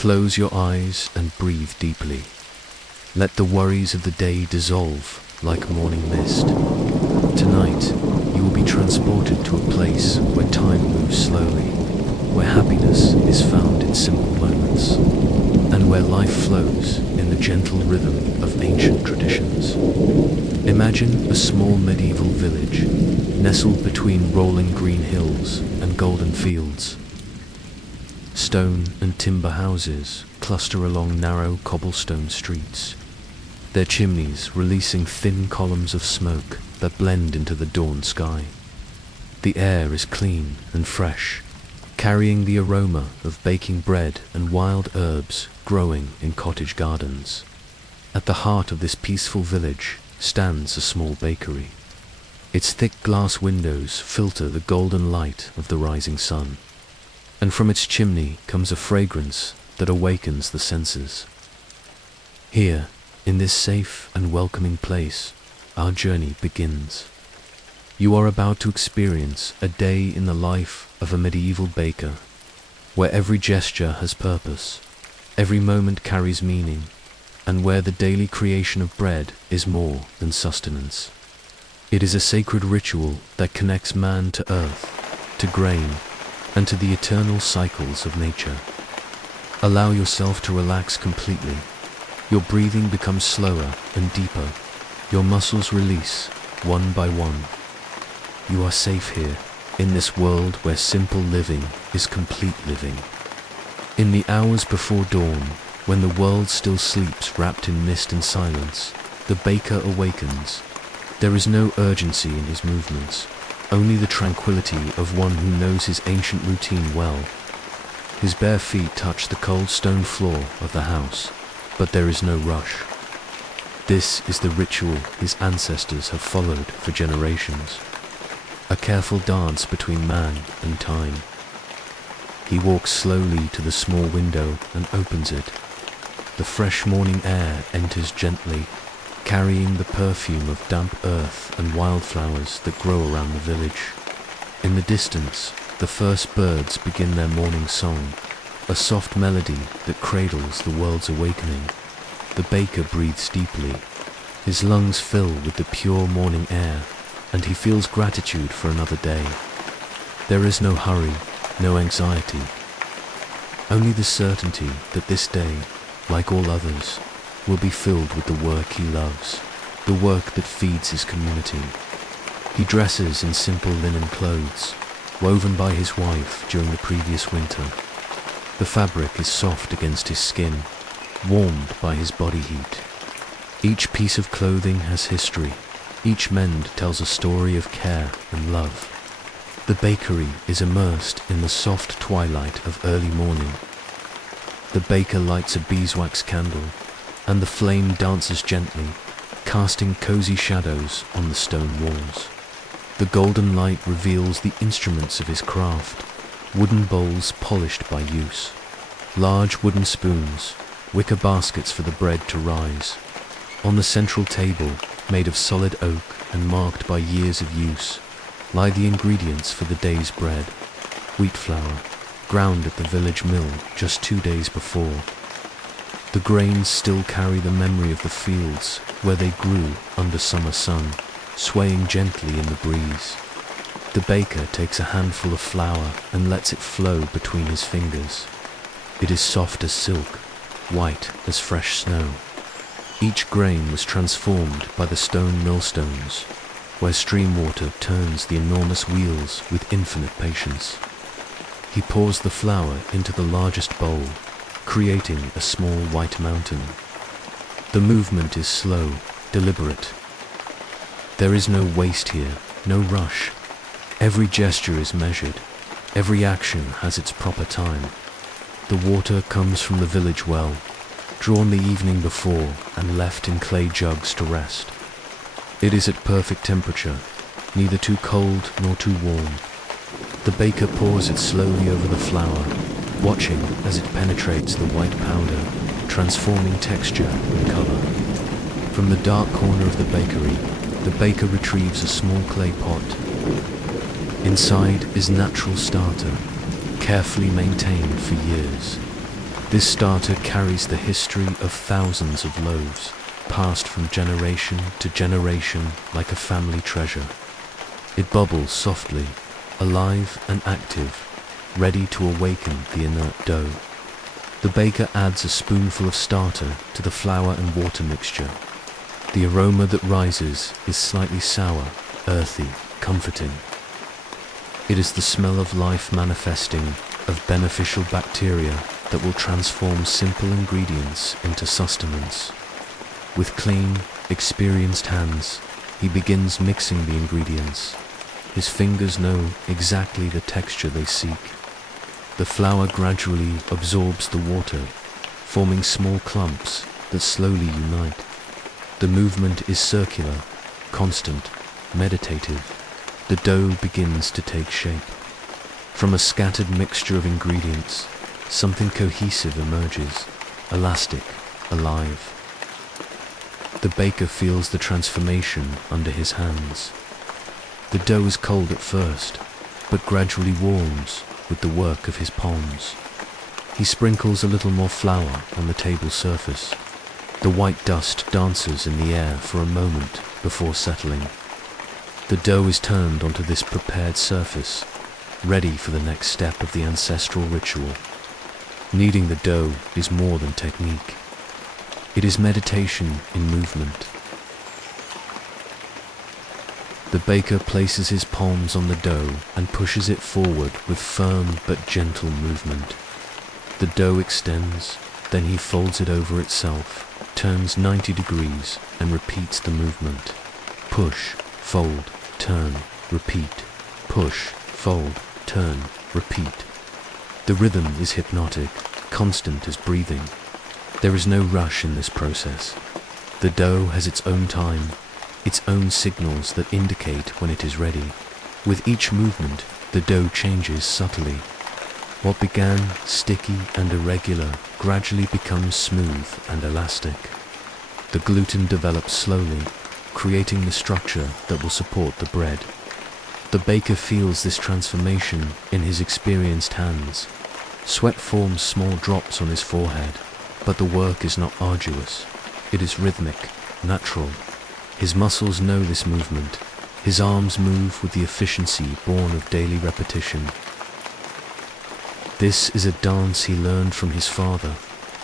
Close your eyes and breathe deeply. Let the worries of the day dissolve like morning mist. Tonight, you will be transported to a place where time moves slowly, where happiness is found in simple moments, and where life flows in the gentle rhythm of ancient traditions. Imagine a small medieval village, nestled between rolling green hills and golden fields. Stone and timber houses cluster along narrow cobblestone streets, their chimneys releasing thin columns of smoke that blend into the dawn sky. The air is clean and fresh, carrying the aroma of baking bread and wild herbs growing in cottage gardens. At the heart of this peaceful village stands a small bakery. Its thick glass windows filter the golden light of the rising sun, and from its chimney comes a fragrance that awakens the senses. Here, in this safe and welcoming place, our journey begins. You are about to experience a day in the life of a medieval baker, where every gesture has purpose, every moment carries meaning, and where the daily creation of bread is more than sustenance. It is a sacred ritual that connects man to earth, to grain, and to the eternal cycles of nature. Allow yourself to relax completely. Your breathing becomes slower and deeper. Your muscles release, one by one. You are safe here, in this world where simple living is complete living. In the hours before dawn, when the world still sleeps wrapped in mist and silence, the baker awakens. There is no urgency in his movements, only the tranquility of one who knows his ancient routine well. His bare feet touch the cold stone floor of the house, but there is no rush. This is the ritual his ancestors have followed for generations, a careful dance between man and time. He walks slowly to the small window and opens it. The fresh morning air enters gently, carrying the perfume of damp earth and wildflowers that grow around the village. In the distance, the first birds begin their morning song, a soft melody that cradles the world's awakening. The baker breathes deeply. His lungs fill with the pure morning air, and he feels gratitude for another day. There is no hurry, no anxiety, only the certainty that this day, like all others, will be filled with the work he loves, the work that feeds his community. He dresses in simple linen clothes, woven by his wife during the previous winter. The fabric is soft against his skin, warmed by his body heat. Each piece of clothing has history. Each mend tells a story of care and love. The bakery is immersed in the soft twilight of early morning. The baker lights a beeswax candle, and the flame dances gently, casting cozy shadows on the stone walls. The golden light reveals the instruments of his craft, wooden bowls polished by use, large wooden spoons, wicker baskets for the bread to rise. On the central table, made of solid oak and marked by years of use, lie the ingredients for the day's bread: wheat flour, ground at the village mill just 2 days before. The grains still carry the memory of the fields where they grew under summer sun, swaying gently in the breeze. The baker takes a handful of flour and lets it flow between his fingers. It is soft as silk, white as fresh snow. Each grain was transformed by the stone millstones, where stream water turns the enormous wheels with infinite patience. He pours the flour into the largest bowl, creating a small white mountain. The movement is slow, deliberate. There is no waste here, no rush. Every gesture is measured. Every action has its proper time. The water comes from the village well, drawn the evening before and left in clay jugs to rest. It is at perfect temperature, neither too cold nor too warm. The baker pours it slowly over the flour, watching as it penetrates the white powder, transforming texture and color. From the dark corner of the bakery, the baker retrieves a small clay pot. Inside is natural starter, carefully maintained for years. This starter carries the history of thousands of loaves, passed from generation to generation like a family treasure. It bubbles softly, alive and active, ready to awaken the inert dough. The baker adds a spoonful of starter to the flour and water mixture. The aroma that rises is slightly sour, earthy, comforting. It is the smell of life manifesting, of beneficial bacteria that will transform simple ingredients into sustenance. With clean, experienced hands, he begins mixing the ingredients. His fingers know exactly the texture they seek. The flour gradually absorbs the water, forming small clumps that slowly unite. The movement is circular, constant, meditative. The dough begins to take shape. From a scattered mixture of ingredients, something cohesive emerges, elastic, alive. The baker feels the transformation under his hands. The dough is cold at first, but gradually warms with the work of his palms. He sprinkles a little more flour on the table surface. The white dust dances in the air for a moment before settling. The dough is turned onto this prepared surface, ready for the next step of the ancestral ritual. Kneading the dough is more than technique. It is meditation in movement. The baker places his palms on the dough and pushes it forward with firm but gentle movement. The dough extends, then he folds it over itself, turns 90 degrees and repeats the movement. Push, fold, turn, repeat. Push, fold, turn, repeat. The rhythm is hypnotic, constant as breathing. There is no rush in this process. The dough has its own time, its own signals that indicate when it is ready. With each movement, the dough changes subtly. What began sticky and irregular gradually becomes smooth and elastic. The gluten develops slowly, creating the structure that will support the bread. The baker feels this transformation in his experienced hands. Sweat forms small drops on his forehead, but the work is not arduous. It is rhythmic, natural. His muscles know this movement. His arms move with the efficiency born of daily repetition. This is a dance he learned from his father,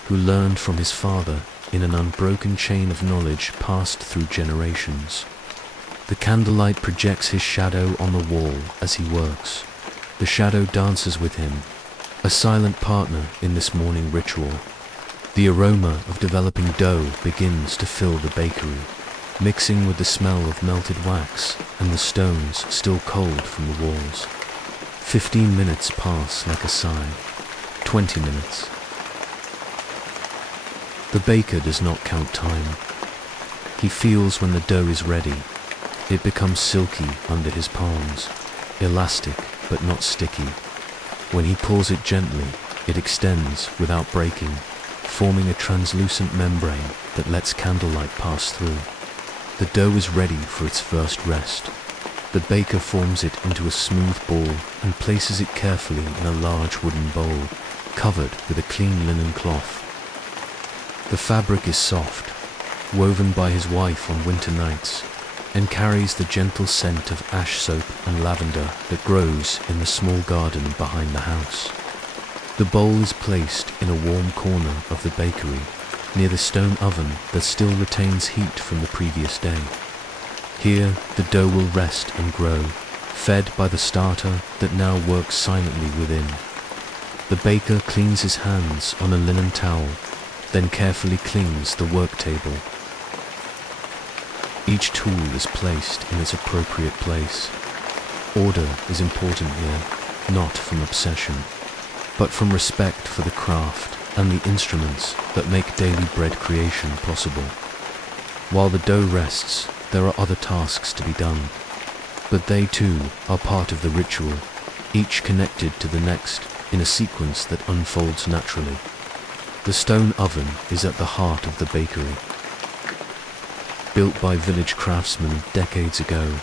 who learned from his father in an unbroken chain of knowledge passed through generations. The candlelight projects his shadow on the wall as he works. The shadow dances with him, a silent partner in this morning ritual. The aroma of developing dough begins to fill the bakery, mixing with the smell of melted wax and the stones still cold from the walls. 15 minutes pass like a sigh. 20 minutes. The baker does not count time. He feels when the dough is ready. It becomes silky under his palms, elastic but not sticky. When he pulls it gently, it extends without breaking, forming a translucent membrane that lets candlelight pass through. The dough is ready for its first rest. The baker forms it into a smooth ball and places it carefully in a large wooden bowl, covered with a clean linen cloth. The fabric is soft, woven by his wife on winter nights, and carries the gentle scent of ash soap and lavender that grows in the small garden behind the house. The bowl is placed in a warm corner of the bakery, near the stone oven that still retains heat from the previous day. Here, the dough will rest and grow, fed by the starter that now works silently within. The baker cleans his hands on a linen towel, then carefully cleans the work table. Each tool is placed in its appropriate place. Order is important here, not from obsession, but from respect for the craft and the instruments that make daily bread creation possible. While the dough rests, there are other tasks to be done, but they too are part of the ritual, each connected to the next in a sequence that unfolds naturally. The stone oven is at the heart of the bakery. Built by village craftsmen decades ago,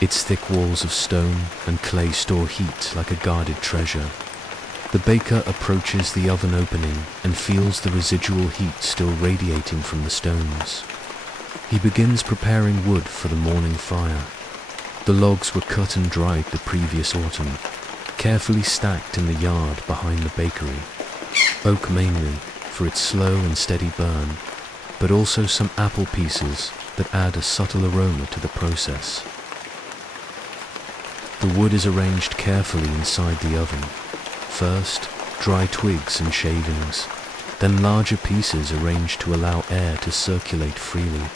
its thick walls of stone and clay store heat like a guarded treasure. The The baker approaches the oven opening and feels the residual heat still radiating from the stones. He begins preparing wood for the morning fire. The logs were cut and dried the previous autumn, carefully stacked in the yard behind the bakery. Oak mainly, for its slow and steady burn, but also some apple pieces that add a subtle aroma to the process. The wood is arranged carefully inside the oven. First, dry twigs and shavings, then larger pieces arranged to allow air to circulate freely.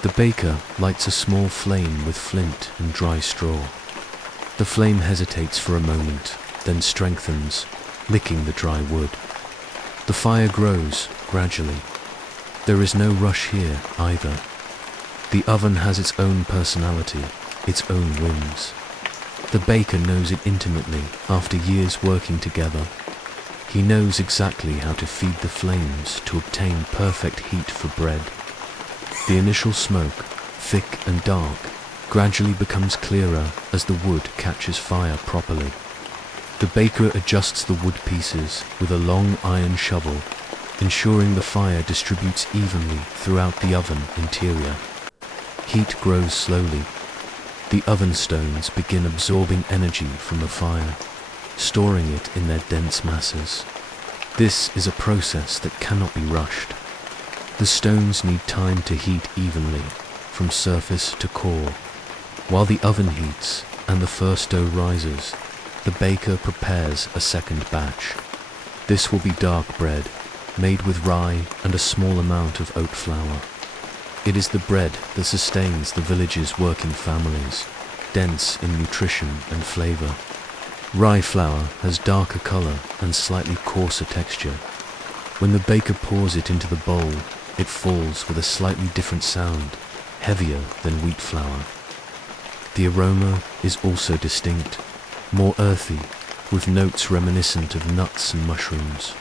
The baker lights a small flame with flint and dry straw. The flame hesitates for a moment, then strengthens, licking the dry wood. The fire grows gradually. There is no rush here either. The oven has its own personality, its own whims. The baker knows it intimately after years working together. He knows exactly how to feed the flames to obtain perfect heat for bread. The initial smoke, thick and dark, gradually becomes clearer as the wood catches fire properly. The baker adjusts the wood pieces with a long iron shovel, ensuring the fire distributes evenly throughout the oven interior. Heat grows slowly. The oven stones begin absorbing energy from the fire, storing it in their dense masses. This is a process that cannot be rushed. The stones need time to heat evenly, from surface to core. While the oven heats and the first dough rises, the baker prepares a second batch. This will be dark bread, made with rye and a small amount of oat flour. It is the bread that sustains the village's working families, dense in nutrition and flavor. Rye flour has darker color and slightly coarser texture. When the baker pours it into the bowl, it falls with a slightly different sound, heavier than wheat flour. The aroma is also distinct, more earthy, with notes reminiscent of nuts and mushrooms.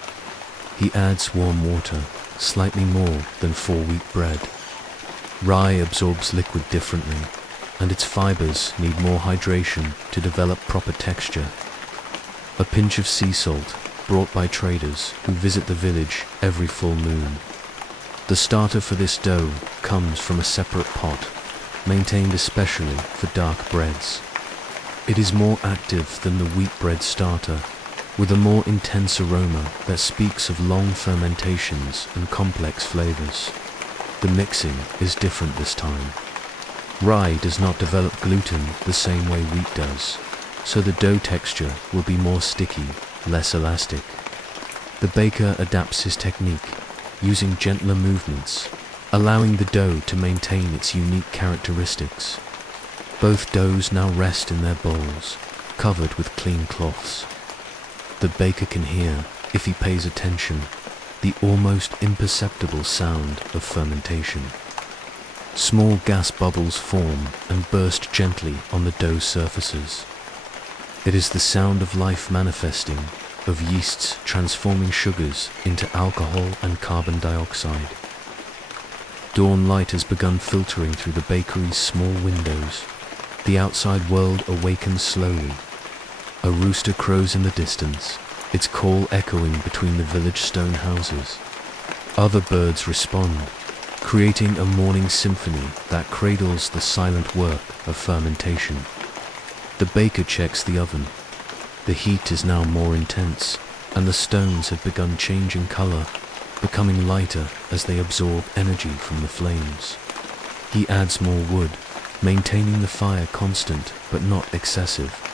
He adds warm water, slightly more than for wheat bread. Rye absorbs liquid differently, and its fibers need more hydration to develop proper texture. A pinch of sea salt, brought by traders who visit the village every full moon. The starter for this dough comes from a separate pot, maintained especially for dark breads. It is more active than the wheat bread starter, with a more intense aroma that speaks of long fermentations and complex flavors. The mixing is different this time. Rye does not develop gluten the same way wheat does, so the dough texture will be more sticky, less elastic. The baker adapts his technique, using gentler movements, allowing the dough to maintain its unique characteristics. Both doughs now rest in their bowls, covered with clean cloths. The baker can hear, if he pays attention, the almost imperceptible sound of fermentation. Small gas bubbles form and burst gently on the dough surfaces. It is the sound of life manifesting, of yeasts transforming sugars into alcohol and carbon dioxide. Dawn light has begun filtering through the bakery's small windows. The outside world awakens slowly. A rooster crows in the distance, its call echoing between the village stone houses. Other birds respond, creating a morning symphony that cradles the silent work of fermentation. The baker checks the oven. The heat is now more intense, and the stones have begun changing color, becoming lighter as they absorb energy from the flames. He adds more wood, maintaining the fire constant but not excessive.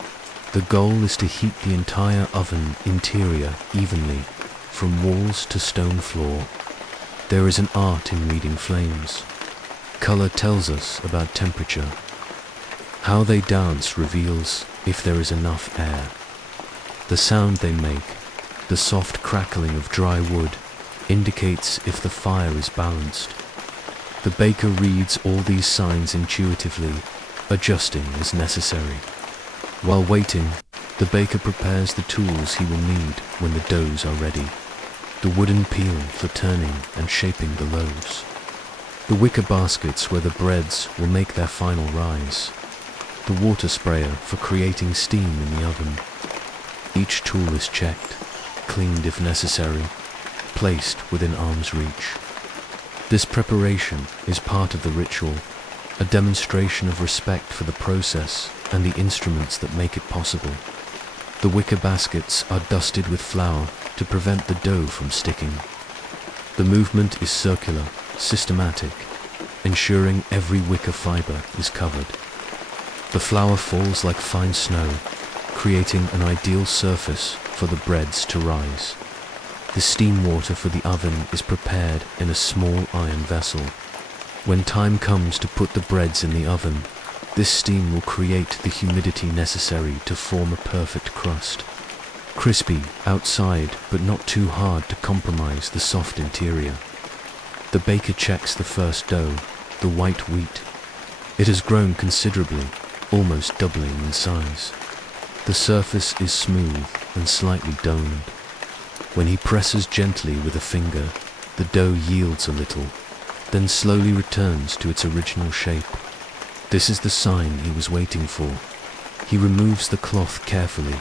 The goal is to heat the entire oven interior evenly, from walls to stone floor. There is an art in reading flames. Color tells us about temperature. How they dance reveals if there is enough air. The sound they make, the soft crackling of dry wood, indicates if the fire is balanced. The baker reads all these signs intuitively, adjusting as necessary. While waiting, the baker prepares the tools he will need when the doughs are ready. The wooden peel for turning and shaping the loaves. The wicker baskets where the breads will make their final rise. The water sprayer for creating steam in the oven. Each tool is checked, cleaned if necessary, placed within arm's reach. This preparation is part of the ritual, a demonstration of respect for the process and the instruments that make it possible. The wicker baskets are dusted with flour to prevent the dough from sticking. The movement is circular, systematic, ensuring every wicker fiber is covered. The flour falls like fine snow, creating an ideal surface for the breads to rise. The steam water for the oven is prepared in a small iron vessel. When time comes to put the breads in the oven, this steam will create the humidity necessary to form a perfect crust. Crispy outside, but not too hard to compromise the soft interior. The baker checks the first dough, the white wheat. It has grown considerably, almost doubling in size. The surface is smooth and slightly domed. When he presses gently with a finger, the dough yields a little, then slowly returns to its original shape. This is the sign he was waiting for. He removes the cloth carefully.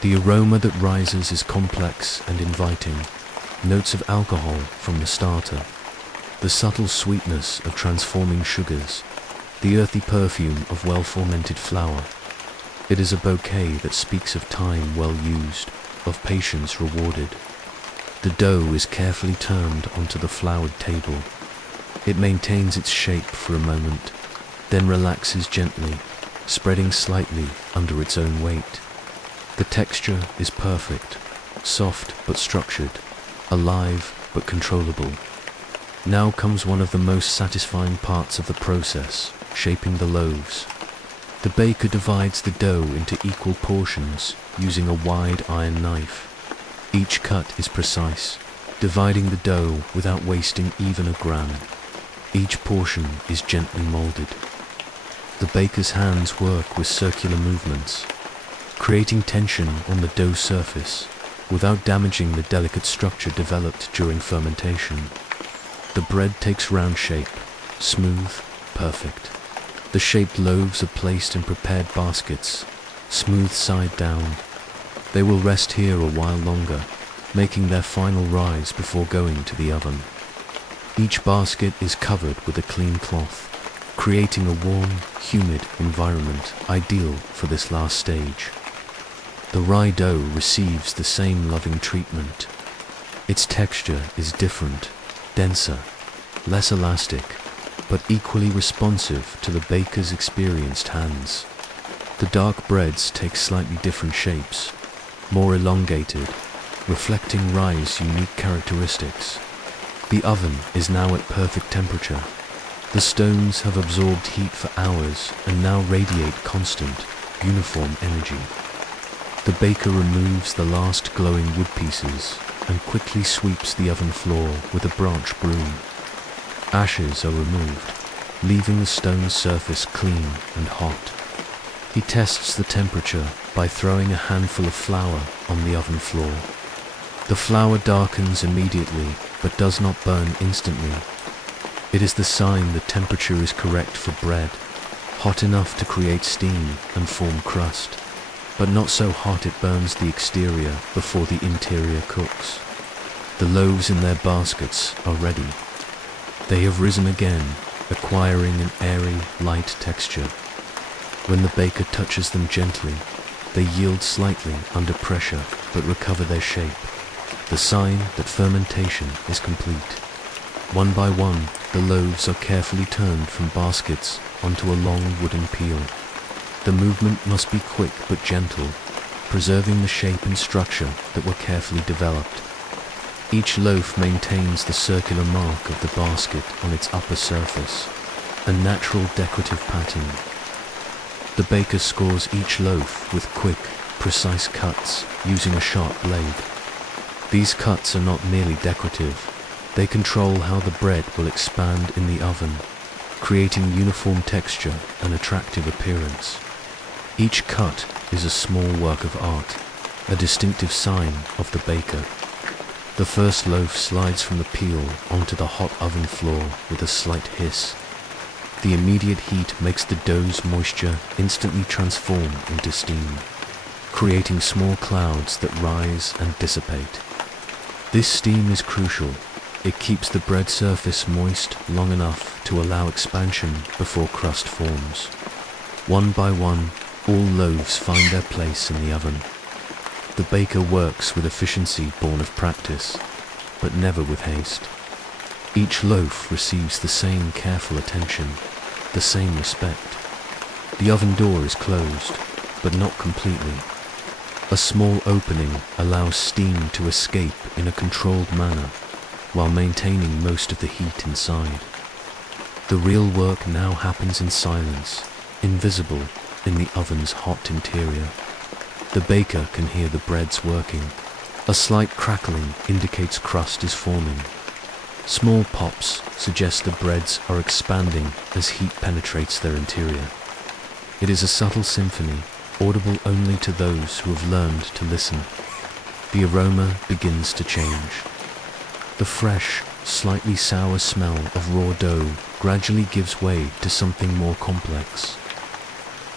The aroma that rises is complex and inviting. Notes of alcohol from the starter, the subtle sweetness of transforming sugars, the earthy perfume of well-fermented flour. It is a bouquet that speaks of time well used, of patience rewarded. The dough is carefully turned onto the floured table. It maintains its shape for a moment, then relaxes gently, spreading slightly under its own weight. The texture is perfect, soft but structured, alive but controllable. Now comes one of the most satisfying parts of the process, shaping the loaves. The baker divides the dough into equal portions using a wide iron knife. Each cut is precise, dividing the dough without wasting even a gram. Each portion is gently molded. The baker's hands work with circular movements, creating tension on the dough surface without damaging the delicate structure developed during fermentation. The bread takes round shape, smooth, perfect. The shaped loaves are placed in prepared baskets, smooth side down. They will rest here a while longer, making their final rise before going to the oven. Each basket is covered with a clean cloth, creating a warm, humid environment ideal for this last stage. The rye dough receives the same loving treatment. Its texture is different, denser, less elastic, but equally responsive to the baker's experienced hands. The dark breads take slightly different shapes, more elongated, reflecting rye's unique characteristics. The oven is now at perfect temperature. The stones have absorbed heat for hours and now radiate constant, uniform energy. The baker removes the last glowing wood pieces and quickly sweeps the oven floor with a branch broom. Ashes are removed, leaving the stone surface clean and hot. He tests the temperature by throwing a handful of flour on the oven floor. The flour darkens immediately but does not burn instantly. It is the sign the temperature is correct for bread, hot enough to create steam and form crust, but not so hot it burns the exterior before the interior cooks. The loaves in their baskets are ready. They have risen again, acquiring an airy, light texture. When the baker touches them gently, they yield slightly under pressure but recover their shape, the sign that fermentation is complete. One by one, the loaves are carefully turned from baskets onto a long wooden peel. The movement must be quick but gentle, preserving the shape and structure that were carefully developed. Each loaf maintains the circular mark of the basket on its upper surface, a natural decorative pattern. The baker scores each loaf with quick, precise cuts using a sharp blade. These cuts are not merely decorative. They control how the bread will expand in the oven, creating uniform texture and attractive appearance. Each cut is a small work of art, a distinctive sign of the baker. The first loaf slides from the peel onto the hot oven floor with a slight hiss. The immediate heat makes the dough's moisture instantly transform into steam. creating small clouds that rise and dissipate. This steam is crucial. It keeps the bread surface moist long enough to allow expansion before crust forms. One by one, all loaves find their place in the oven. The baker works with efficiency born of practice, but never with haste. Each loaf receives the same careful attention, the same respect. The oven door is closed, but not completely. A small opening allows steam to escape in a controlled manner, while maintaining most of the heat inside. The real work now happens in silence, invisible in the oven's hot interior. The baker can hear the breads working. A slight crackling indicates crust is forming. Small pops suggest the breads are expanding as heat penetrates their interior. It is a subtle symphony, audible only to those who have learned to listen. The aroma begins to change. The fresh, slightly sour smell of raw dough gradually gives way to something more complex.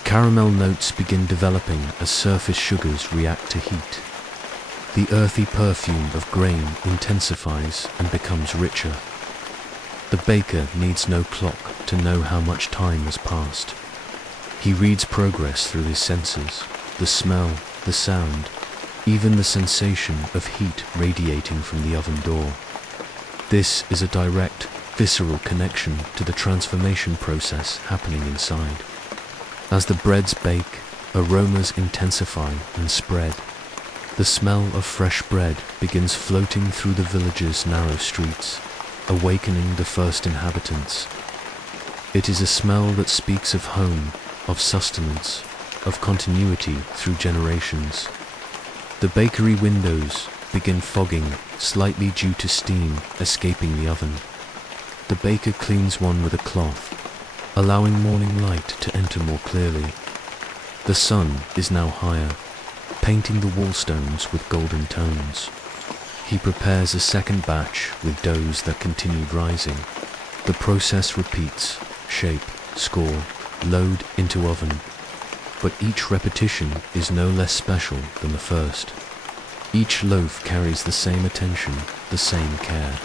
Caramel notes begin developing as surface sugars react to heat. The earthy perfume of grain intensifies and becomes richer. The baker needs no clock to know how much time has passed. He reads progress through his senses, the smell, the sound, even the sensation of heat radiating from the oven door. This is a direct, visceral connection to the transformation process happening inside. As the breads bake, aromas intensify and spread. The smell of fresh bread begins floating through the village's narrow streets, awakening the first inhabitants. It is a smell that speaks of home, of sustenance, of continuity through generations. The bakery windows begin fogging, slightly due to steam escaping the oven. The baker cleans one with a cloth, allowing morning light to enter more clearly. The sun is now higher, painting the wall stones with golden tones. He prepares a second batch with doughs that continued rising. The process repeats: shape, score, load into oven. But each repetition is no less special than the first. Each loaf carries the same attention, the same care.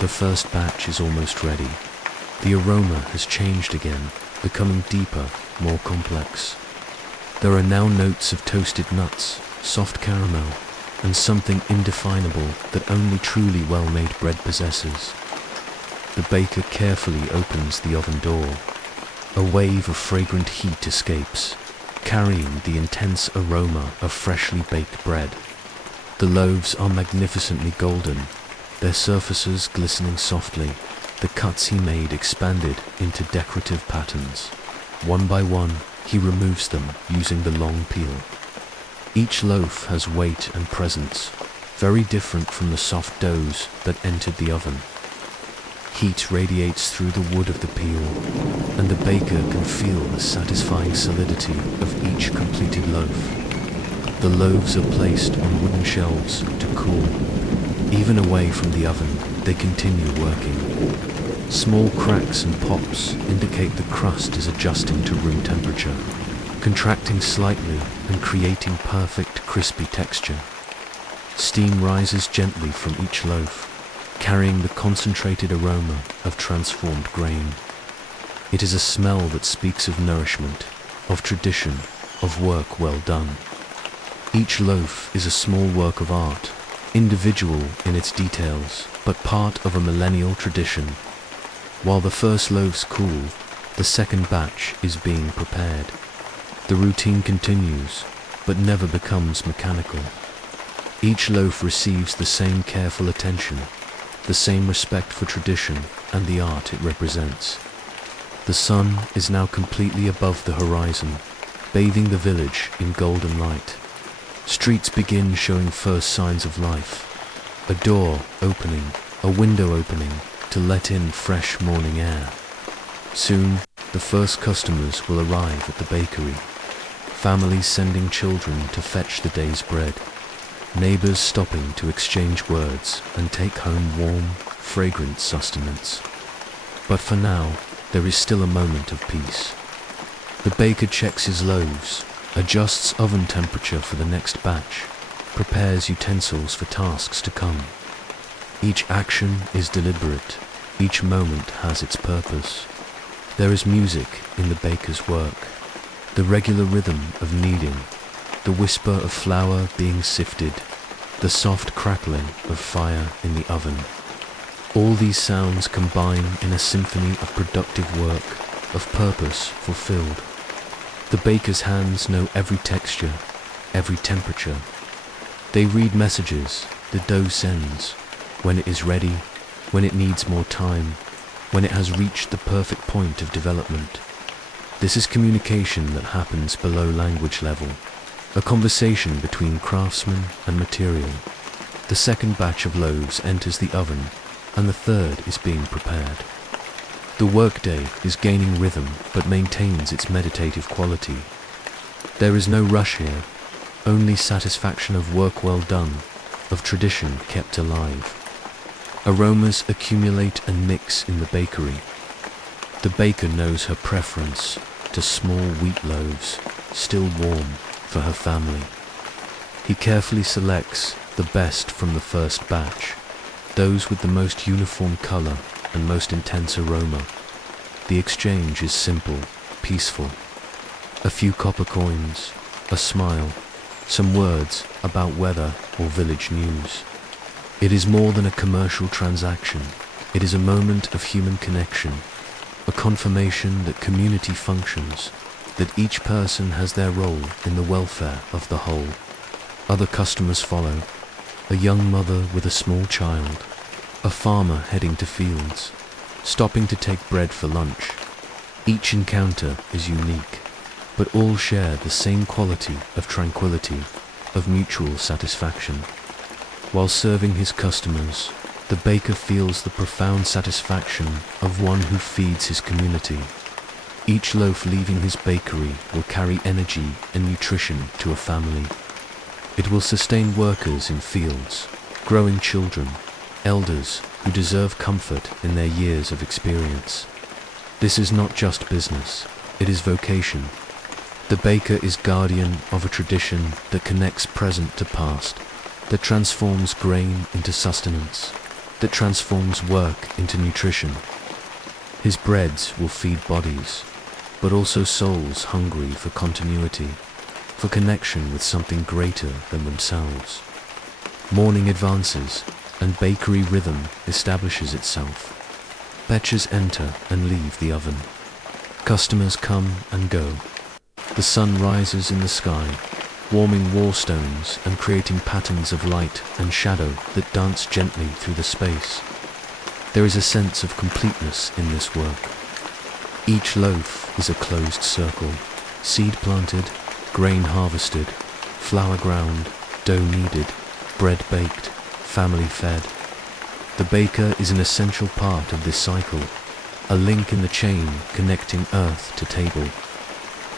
The first batch is almost ready. The aroma has changed again, becoming deeper, more complex. There are now notes of toasted nuts, soft caramel, and something indefinable that only truly well-made bread possesses. The baker carefully opens the oven door. A wave of fragrant heat escapes, carrying the intense aroma of freshly baked bread. The loaves are magnificently golden, their surfaces glistening softly, the cuts he made expanded into decorative patterns. One by one, he removes them using the long peel. Each loaf has weight and presence, very different from the soft doughs that entered the oven. Heat radiates through the wood of the peel, and the baker can feel the satisfying solidity of each completed loaf. The loaves are placed on wooden shelves to cool. Even away from the oven, they continue working. Small cracks and pops indicate the crust is adjusting to room temperature, contracting slightly and creating perfect crispy texture. Steam rises gently from each loaf, carrying the concentrated aroma of transformed grain. It is a smell that speaks of nourishment, of tradition, of work well done. Each loaf is a small work of art, individual in its details, but part of a millennial tradition. While the first loaves cool, the second batch is being prepared. The routine continues, but never becomes mechanical. Each loaf receives the same careful attention, the same respect for tradition and the art it represents. The sun is now completely above the horizon, bathing the village in golden light. Streets begin showing first signs of life. A door opening, a window opening to let in fresh morning air. Soon, the first customers will arrive at the bakery. Families sending children to fetch the day's bread. Neighbors stopping to exchange words and take home warm, fragrant sustenance. But for now, there is still a moment of peace. The baker checks his loaves, adjusts oven temperature for the next batch, prepares utensils for tasks to come. Each action is deliberate, each moment has its purpose. There is music in the baker's work, the regular rhythm of kneading, the whisper of flour being sifted, the soft crackling of fire in the oven. All these sounds combine in a symphony of productive work, of purpose fulfilled. The baker's hands know every texture, every temperature. They read messages the dough sends, when it is ready, when it needs more time, when it has reached the perfect point of development. This is communication that happens below language level, a conversation between craftsman and material. The second batch of loaves enters the oven, and the third is being prepared. The workday is gaining rhythm but maintains its meditative quality. There is no rush here, only satisfaction of work well done, of tradition kept alive. Aromas accumulate and mix in the bakery. The baker knows her preference to small wheat loaves, still warm, for her family. He carefully selects the best from the first batch, those with the most uniform color and most intense aroma. The exchange is simple, peaceful. A few copper coins, a smile, some words about weather or village news. It is more than a commercial transaction. It is a moment of human connection, a confirmation that community functions, that each person has their role in the welfare of the whole. Other customers follow, a young mother with a small child, a farmer heading to fields, stopping to take bread for lunch. Each encounter is unique, but all share the same quality of tranquility, of mutual satisfaction. While serving his customers, the baker feels the profound satisfaction of one who feeds his community. Each loaf leaving his bakery will carry energy and nutrition to a family. It will sustain workers in fields, growing children, elders who deserve comfort in their years of experience. This is not just business, it is vocation. The baker is guardian of a tradition that connects present to past, that transforms grain into sustenance, that transforms work into nutrition. His breads will feed bodies, but also souls hungry for continuity, for connection with something greater than themselves. Morning advances, and bakery rhythm establishes itself. Batches enter and leave the oven. Customers come and go. The sun rises in the sky, warming wall stones and creating patterns of light and shadow that dance gently through the space. There is a sense of completeness in this work. Each loaf is a closed circle, seed planted, grain harvested, flour ground, dough kneaded, bread baked, family fed. The baker is an essential part of this cycle, a link in the chain connecting earth to table.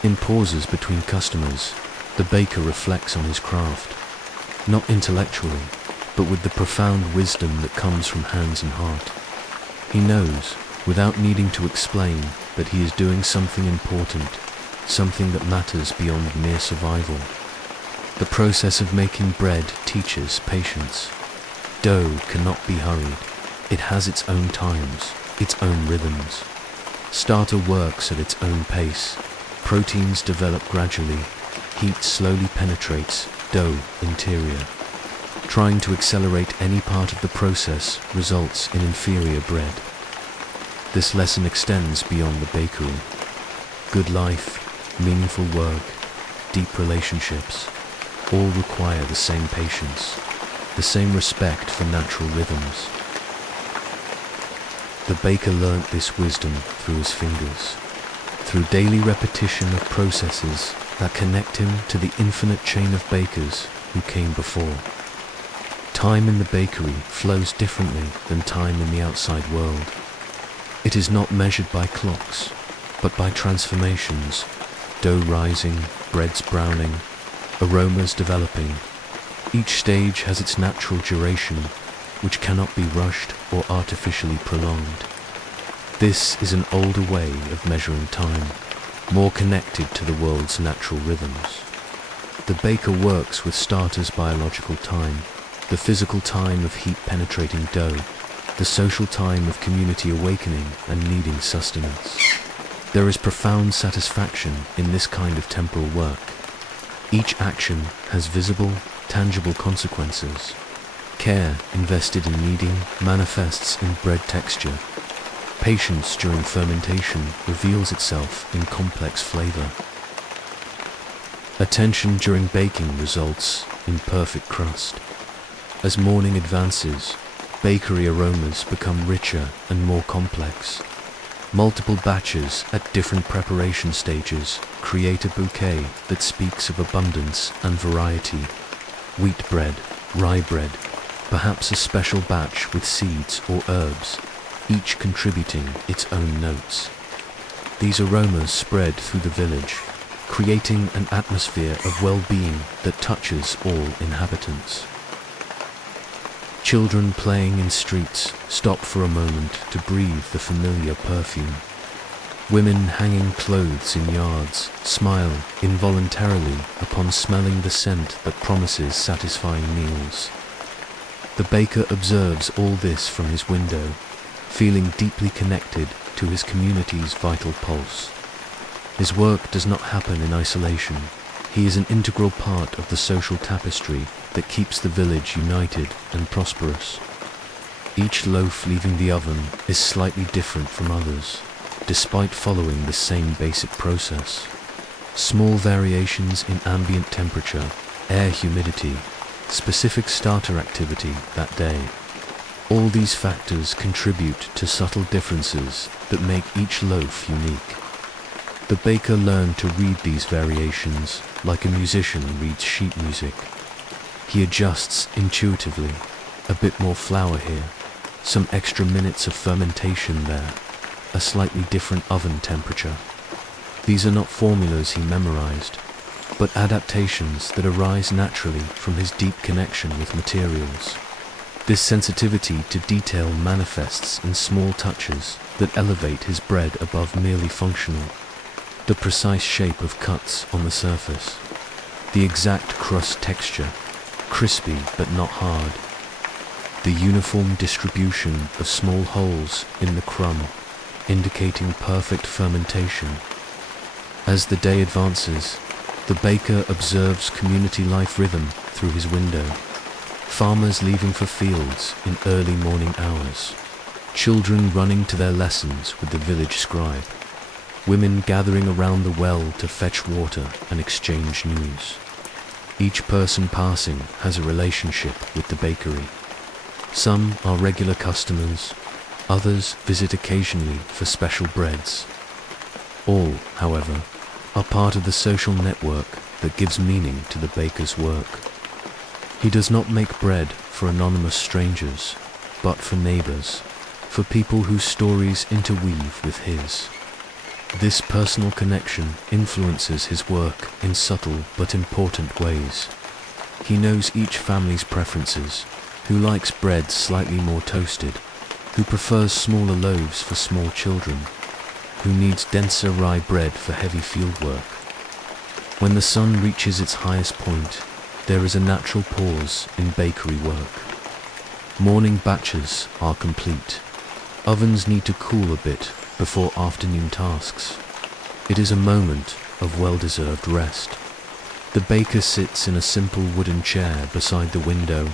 In pauses between customers, the baker reflects on his craft, not intellectually, but with the profound wisdom that comes from hands and heart. He knows, without needing to explain, that he is doing something important, something that matters beyond mere survival. The process of making bread teaches patience. Dough cannot be hurried. It has its own times, its own rhythms. Starter works at its own pace. Proteins develop gradually. Heat slowly penetrates dough interior. Trying to accelerate any part of the process results in inferior bread. This lesson extends beyond the bakery. Good life, meaningful work, deep relationships, all require the same patience, the same respect for natural rhythms. The baker learnt this wisdom through his fingers, through daily repetition of processes that connect him to the infinite chain of bakers who came before. Time in the bakery flows differently than time in the outside world. It is not measured by clocks, but by transformations, dough rising, breads browning, aromas developing. Each stage has its natural duration, which cannot be rushed or artificially prolonged. This is an older way of measuring time. more connected to the world's natural rhythms. The baker works with starter's biological time, the physical time of heat-penetrating dough, the social time of community awakening and needing sustenance. There is profound satisfaction in this kind of temporal work. Each action has visible, tangible consequences. Care invested in kneading manifests in bread texture. Patience during fermentation reveals itself in complex flavor. Attention during baking results in perfect crust. As morning advances, bakery aromas become richer and more complex. Multiple batches at different preparation stages create a bouquet that speaks of abundance and variety. Wheat bread, rye bread, perhaps a special batch with seeds or herbs, each contributing its own notes. These aromas spread through the village, creating an atmosphere of well-being that touches all inhabitants. Children playing in streets stop for a moment to breathe the familiar perfume. Women hanging clothes in yards smile involuntarily upon smelling the scent that promises satisfying meals. The baker observes all this from his window, feeling deeply connected to his community's vital pulse. His work does not happen in isolation. He is an integral part of the social tapestry that keeps the village united and prosperous. Each loaf leaving the oven is slightly different from others, despite following the same basic process. Small variations in ambient temperature, air humidity, specific starter activity that day. All these factors contribute to subtle differences that make each loaf unique. The baker learned to read these variations like a musician reads sheet music. He adjusts intuitively, a bit more flour here, some extra minutes of fermentation there, a slightly different oven temperature. These are not formulas he memorized, but adaptations that arise naturally from his deep connection with materials. This sensitivity to detail manifests in small touches that elevate his bread above merely functional. The precise shape of cuts on the surface, the exact crust texture, crispy but not hard, the uniform distribution of small holes in the crumb, indicating perfect fermentation. As the day advances, the baker observes community life rhythm through his window. Farmers leaving for fields in early morning hours, children running to their lessons with the village scribe, women gathering around the well to fetch water and exchange news. Each person passing has a relationship with the bakery. Some are regular customers, others visit occasionally for special breads. All, however, are part of the social network that gives meaning to the baker's work. He does not make bread for anonymous strangers, but for neighbors, for people whose stories interweave with his. This personal connection influences his work in subtle but important ways. He knows each family's preferences, who likes bread slightly more toasted, who prefers smaller loaves for small children, who needs denser rye bread for heavy fieldwork. When the sun reaches its highest point, there is a natural pause in bakery work. Morning batches are complete. Ovens need to cool a bit before afternoon tasks. It is a moment of well-deserved rest. The baker sits in a simple wooden chair beside the window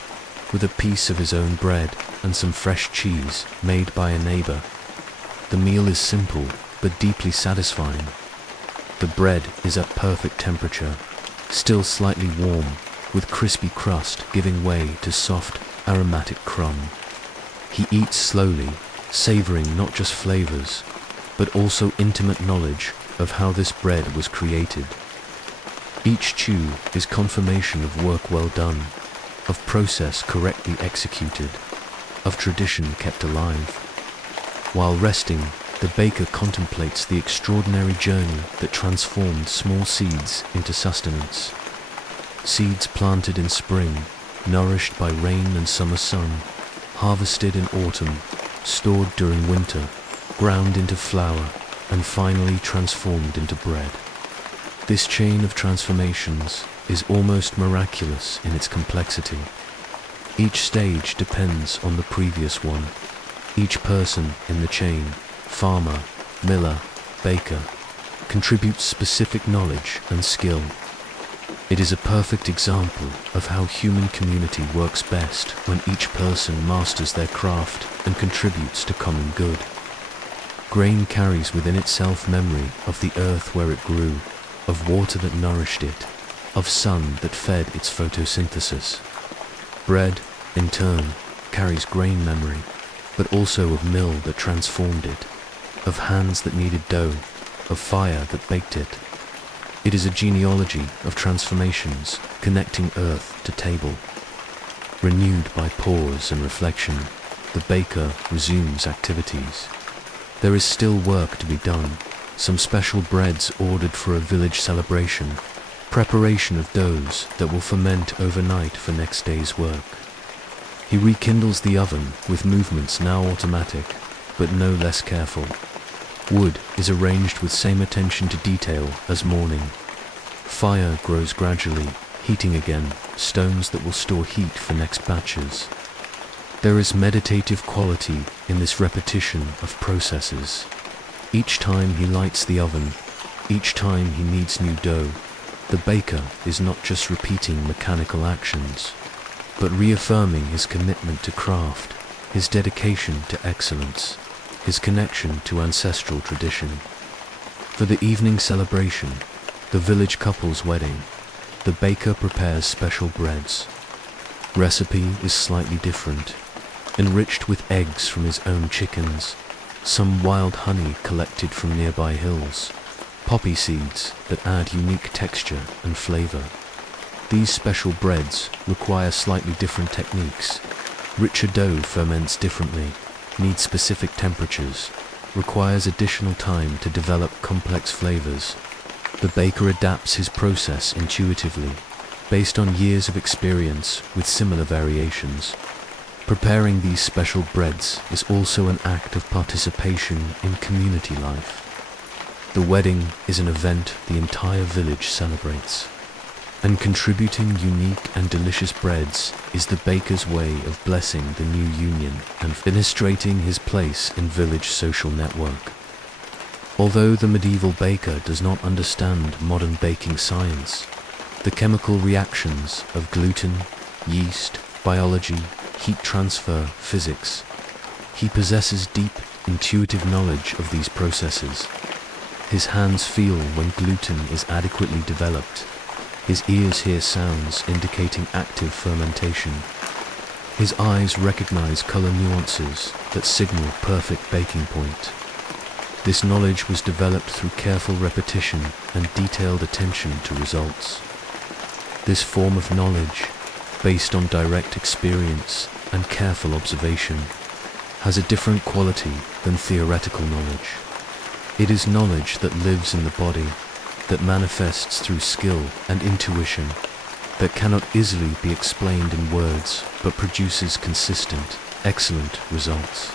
with a piece of his own bread and some fresh cheese made by a neighbor. The meal is simple but deeply satisfying. The bread is at perfect temperature, still slightly warm, with crispy crust giving way to soft, aromatic crumb. He eats slowly, savoring not just flavors, but also intimate knowledge of how this bread was created. Each chew is confirmation of work well done, of process correctly executed, of tradition kept alive. While resting, the baker contemplates the extraordinary journey that transformed small seeds into sustenance. Seeds planted in spring, nourished by rain and summer sun, harvested in autumn, stored during winter, ground into flour, and finally transformed into bread. This chain of transformations is almost miraculous in its complexity. Each stage depends on the previous one. Each person in the chain, farmer, miller, baker, contributes specific knowledge and skill. It is a perfect example of how human community works best when each person masters their craft and contributes to common good. Grain carries within itself memory of the earth where it grew, of water that nourished it, of sun that fed its photosynthesis. Bread, in turn, carries grain memory, but also of mill that transformed it, of hands that kneaded dough, of fire that baked it. It is a genealogy of transformations connecting earth to table. Renewed by pause and reflection, the baker resumes activities. There is still work to be done, some special breads ordered for a village celebration, preparation of doughs that will ferment overnight for next day's work. He rekindles the oven with movements now automatic, but no less careful. Wood is arranged with same attention to detail as morning. Fire grows gradually, heating again, stones that will store heat for next batches. There is meditative quality in this repetition of processes. Each time he lights the oven, each time he kneads new dough, the baker is not just repeating mechanical actions, but reaffirming his commitment to craft, his dedication to excellence, his connection to ancestral tradition. For the evening celebration, the village couple's wedding, the baker prepares special breads. Recipe is slightly different, enriched with eggs from his own chickens, some wild honey collected from nearby hills, poppy seeds that add unique texture and flavor. These special breads require slightly different techniques. Richer dough ferments differently, needs specific temperatures, requires additional time to develop complex flavors. The baker adapts his process intuitively, based on years of experience with similar variations. Preparing these special breads is also an act of participation in community life. The wedding is an event the entire village celebrates, and contributing unique and delicious breads is the baker's way of blessing the new union and illustrating his place in village social network. Although the medieval baker does not understand modern baking science, the chemical reactions of gluten, yeast, biology, heat transfer, physics, he possesses deep, intuitive knowledge of these processes. His hands feel when gluten is adequately developed. His ears hear sounds indicating active fermentation. His eyes recognize color nuances that signal perfect baking point. This knowledge was developed through careful repetition and detailed attention to results. This form of knowledge, based on direct experience and careful observation, has a different quality than theoretical knowledge. It is knowledge that lives in the body, that manifests through skill and intuition, that cannot easily be explained in words but produces consistent, excellent results.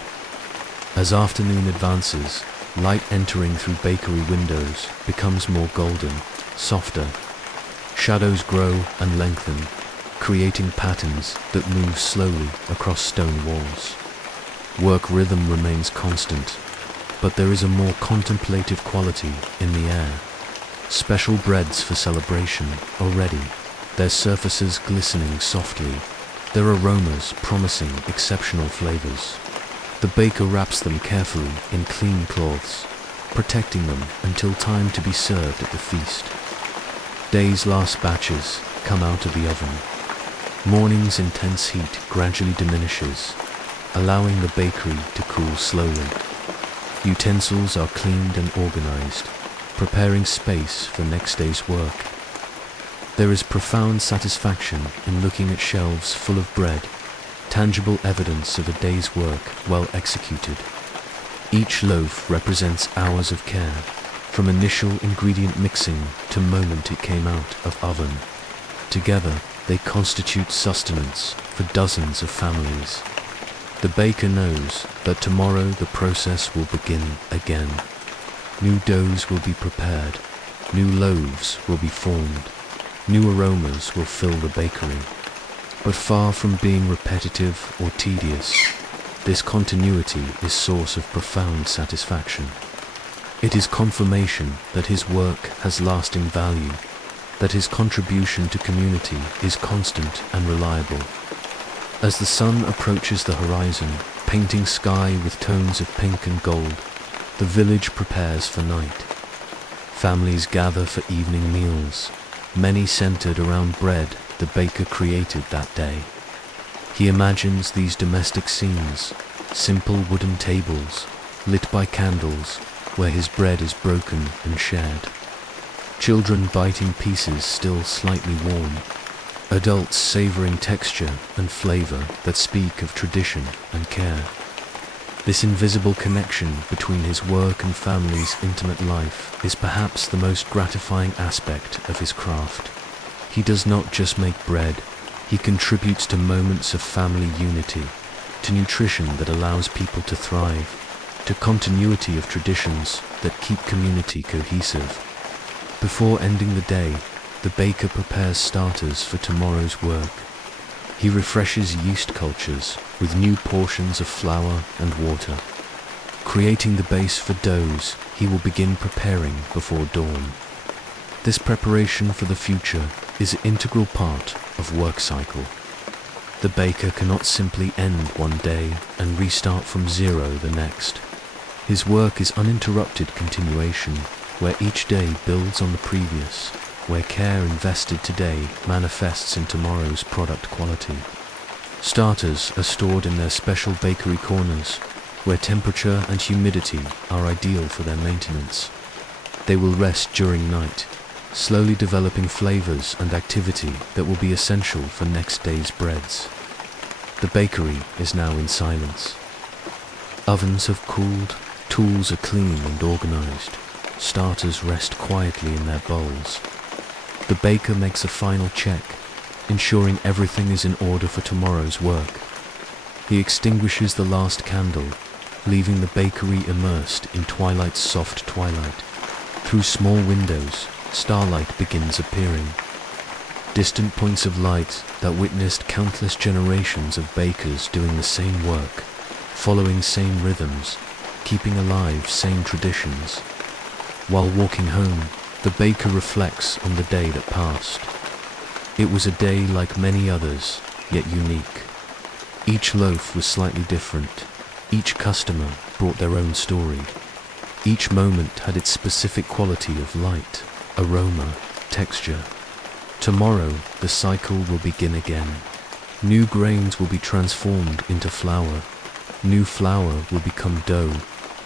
As afternoon advances, light entering through bakery windows becomes more golden, softer. Shadows grow and lengthen, creating patterns that move slowly across stone walls. Work rhythm remains constant, but there is a more contemplative quality in the air. Special breads for celebration are ready, their surfaces glistening softly, their aromas promising exceptional flavors. The baker wraps them carefully in clean cloths, protecting them until time to be served at the feast. Day's last batches come out of the oven. Morning's intense heat gradually diminishes, allowing the bakery to cool slowly. Utensils are cleaned and organized, preparing space for next day's work. There is profound satisfaction in looking at shelves full of bread, tangible evidence of a day's work well executed. Each loaf represents hours of care, from initial ingredient mixing to moment it came out of oven. Together, they constitute sustenance for dozens of families. The baker knows that tomorrow the process will begin again. New doughs will be prepared, new loaves will be formed, new aromas will fill the bakery. But far from being repetitive or tedious, this continuity is source of profound satisfaction. It is confirmation that his work has lasting value, that his contribution to community is constant and reliable. As the sun approaches the horizon, painting sky with tones of pink and gold, the village prepares for night. Families gather for evening meals, many centered around bread the baker created that day. He imagines these domestic scenes, simple wooden tables, lit by candles, where his bread is broken and shared. Children biting pieces still slightly warm, adults savoring texture and flavor that speak of tradition and care. This invisible connection between his work and family's intimate life is perhaps the most gratifying aspect of his craft. He does not just make bread, he contributes to moments of family unity, to nutrition that allows people to thrive, to continuity of traditions that keep community cohesive. Before ending the day, the baker prepares starters for tomorrow's work. He refreshes yeast cultures with new portions of flour and water. Creating the base for doughs he will begin preparing before dawn. This preparation for the future is an integral part of work cycle. The baker cannot simply end one day and restart from zero the next. His work is uninterrupted continuation, where each day builds on the previous, where care invested today manifests in tomorrow's product quality. Starters are stored in their special bakery corners, where temperature and humidity are ideal for their maintenance. They will rest during night, slowly developing flavors and activity that will be essential for next day's breads. The bakery is now in silence. Ovens have cooled, tools are clean and organized, starters rest quietly in their bowls. The baker makes a final check, ensuring everything is in order for tomorrow's work. He extinguishes the last candle, leaving the bakery immersed in twilight's soft twilight. Through small windows, starlight begins appearing. Distant points of light that witnessed countless generations of bakers doing the same work, following same rhythms, keeping alive same traditions. While walking home, the baker reflects on the day that passed. It was a day like many others, yet unique. Each loaf was slightly different. Each customer brought their own story. Each moment had its specific quality of light, aroma, texture. Tomorrow, the cycle will begin again. New grains will be transformed into flour. New flour will become dough.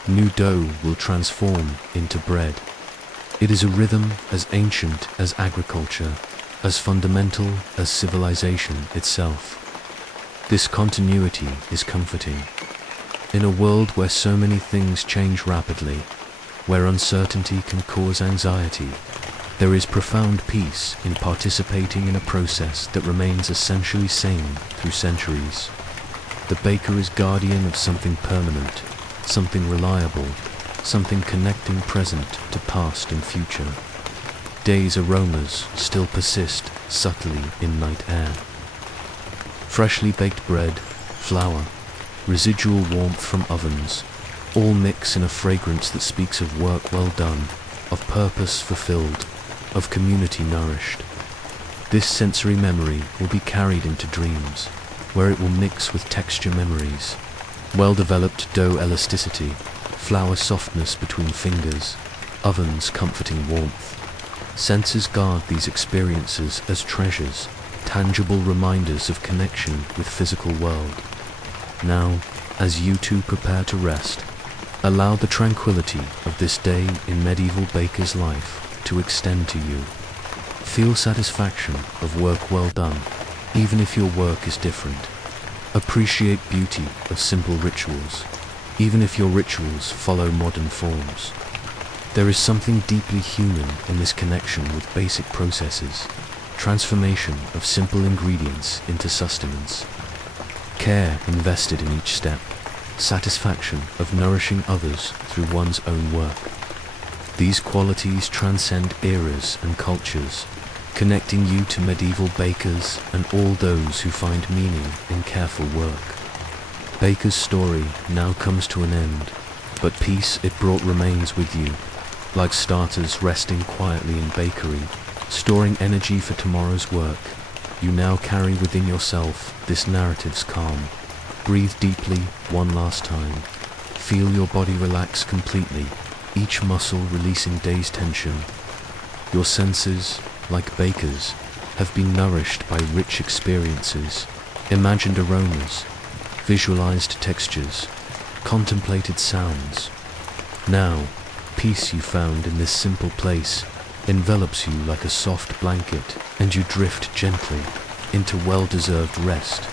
New dough will transform into bread. It is a rhythm as ancient as agriculture, as fundamental as civilization itself. This continuity is comforting. In a world where so many things change rapidly, where uncertainty can cause anxiety, there is profound peace in participating in a process that remains essentially same through centuries. The baker is guardian of something permanent, something reliable, something connecting present to past and future. Day's aromas still persist subtly in night air. Freshly baked bread, flour, residual warmth from ovens, all mix in a fragrance that speaks of work well done, of purpose fulfilled, of community nourished. This sensory memory will be carried into dreams, where it will mix with texture memories, well-developed dough elasticity, flour softness between fingers, ovens comforting warmth. Senses guard these experiences as treasures, tangible reminders of connection with physical world. Now, as you two prepare to rest, allow the tranquility of this day in medieval baker's life to extend to you. Feel satisfaction of work well done, even if your work is different. Appreciate beauty of simple rituals, even if your rituals follow modern forms. There is something deeply human in this connection with basic processes, transformation of simple ingredients into sustenance, care invested in each step, satisfaction of nourishing others through one's own work. These qualities transcend eras and cultures, connecting you to medieval bakers and all those who find meaning in careful work. Baker's story now comes to an end, but peace it brought remains with you, like starters resting quietly in bakery, storing energy for tomorrow's work. You now carry within yourself this narrative's calm. Breathe deeply one last time. Feel your body relax completely, each muscle releasing day's tension. Your senses, like bakers, have been nourished by rich experiences, imagined aromas, visualized textures, contemplated sounds. Now, peace you found in this simple place envelops you like a soft blanket, and you drift gently into well-deserved rest,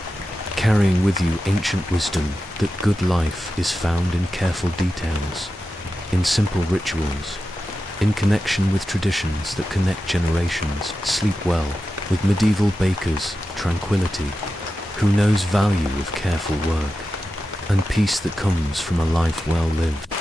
carrying with you ancient wisdom that good life is found in careful details, in simple rituals, in connection with traditions that connect generations. Sleep well with medieval bakers, tranquility, who knows value of careful work, and peace that comes from a life well lived.